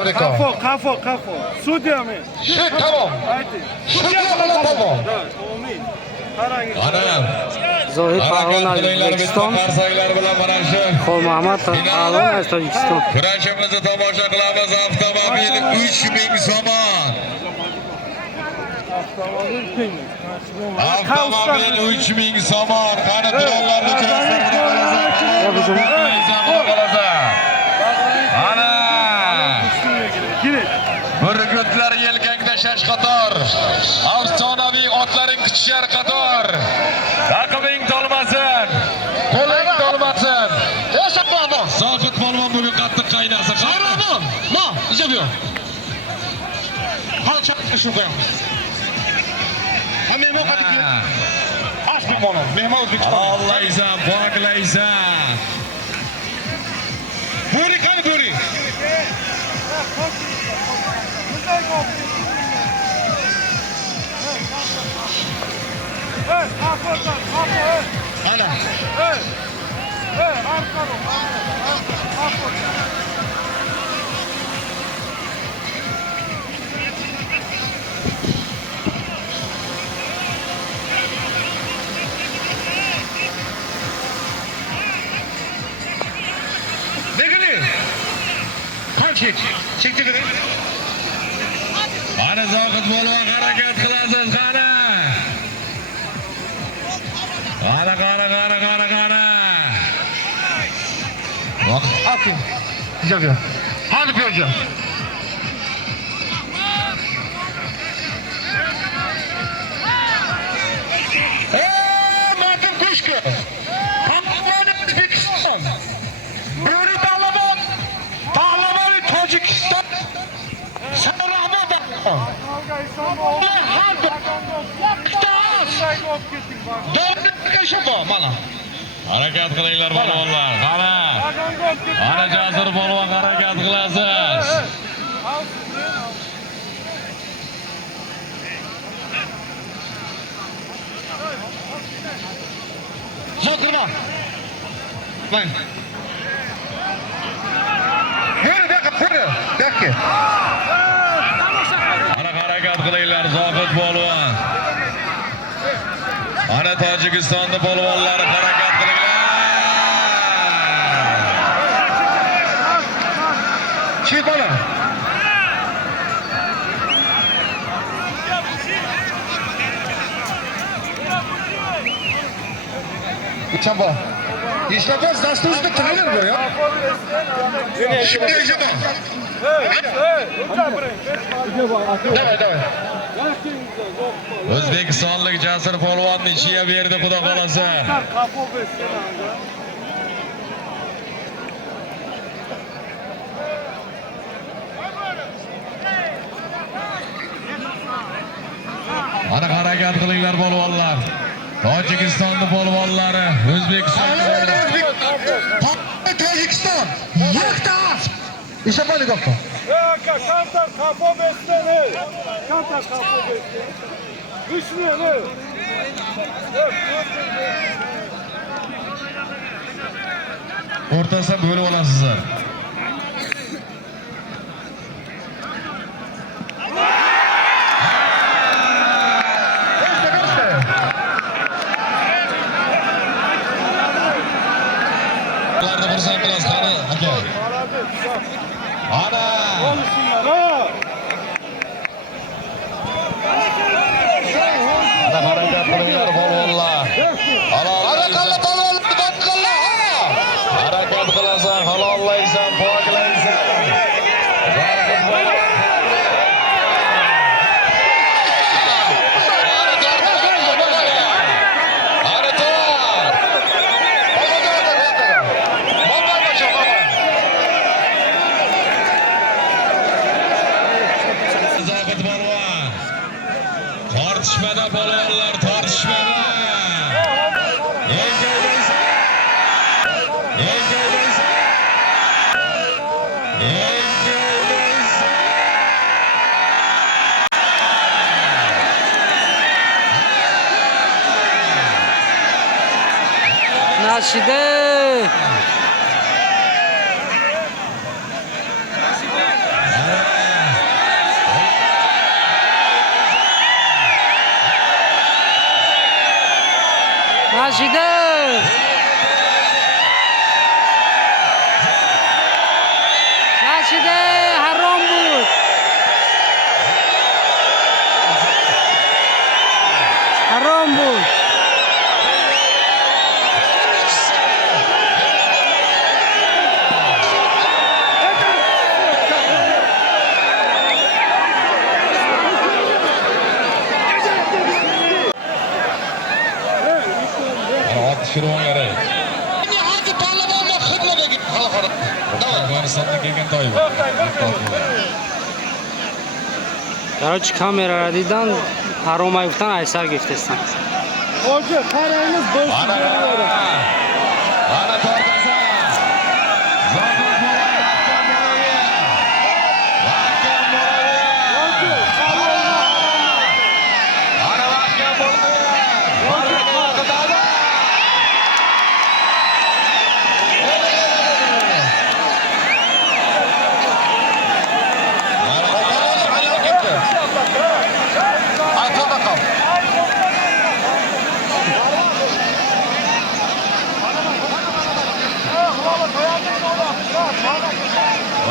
Tabrika. Kafo. Sudya mı? Shu tamam. Haydi. Sudya bilan tamam. Amin. Qarang. Ana. Zohid Farg'ona O'zbekiston. Qarsaklar bilan mana shu Xolmahamad Alon Tojikiston. kurashimizni tomosha qilamiz. Avtomobil 3000 so'm. Avtomobil 3000 so'm. Qani dronlarni ana burgutlar yelkangda shash qator. Afsonaviy otlaring kuchar qator. Raqibing tolmasin, qo'ling tolmasin. Zohid polvon bugun qattiq qaynasa. Qahramon. Ma, ijab yo'q. Hali chaqirib shu qo'yamiz. Ha mehmon qatib. Ash mehmon. Mehmon O'zbekiston. Allaysan, poklaysan. Bo'ri qani bo'ri? Ana. Çekti. Ana Zohid polvon harakat qilasiz qani. Qani. Akin. Ijab yo'q. Hadi berja. Metin Kuşku. Hamdani Özbekistan. Böri Dalaman. Dalaman Tojikiston. Sarahmet. Harakat qilinglar polvonlar. Qani. Ana Jasur polvon harakat qilasiz. Zotirma. Lan. Yürü dakika. Ana harakat qilinglar Zohid polvon. Ana Tojikistonning polvonlari harakat qilinglar. Çiğbana. Çaba. İşlemez dastımızda trainer bu ya. Şimdi Ejaba. Davay. O'zbekistonlik Jasur polvonni ichiga berdi, xudo xolasa. Ana harakat qilinglar polvonlar. Tojikistonning polvonlari, O'zbekiston. Tojikiston. Yaktas. İşe bana kapı. Kantar kapo beslene. Kantar kapo beslene. Üçlüye ne? O'rtasida bo'lib olasizlar. Ularda xursand qilasiz qani aka. Ana. Ana harakat qilinglar polvonlar. Harakat qilasan, halollaysan, poklaysan. Zohid polvon. Tortishmada polvonlar, tortishmada. Nashide. Rashida. Rashida harom bu. Harom bu. Shirvonlari. Nihoyat pallavon va xidmatdagi xalqaro. Afg'onistondan kelgan toiba. Короче, kameralardan Haromayevdan Aysar giftesdan. Hoca karayınız boş Ana veriyorum. Ana tortasa. Zotan Mahkam Moraviya. Ana Mahkam Moraviya. Aytda qol.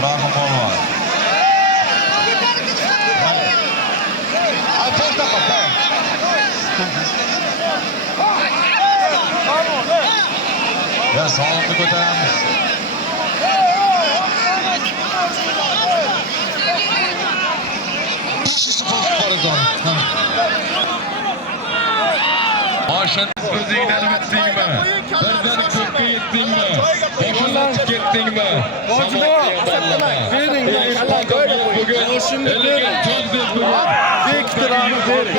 Rahim polvon. Aytda qol. Ya sog'liqni ko'taramiz. Boshini ko'zingdan o'tdingmi? Birdan ko'kka yetdingmi? Boshini ketdingmi? Verin Bugun Boshimni eliga verin. to'q deb bugun. Vektorani verin.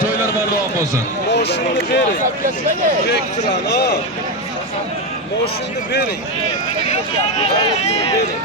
To'ylar bardavom bo'lsin. Boshimni verin. Vektorani ha. Boshimni verin. Verin.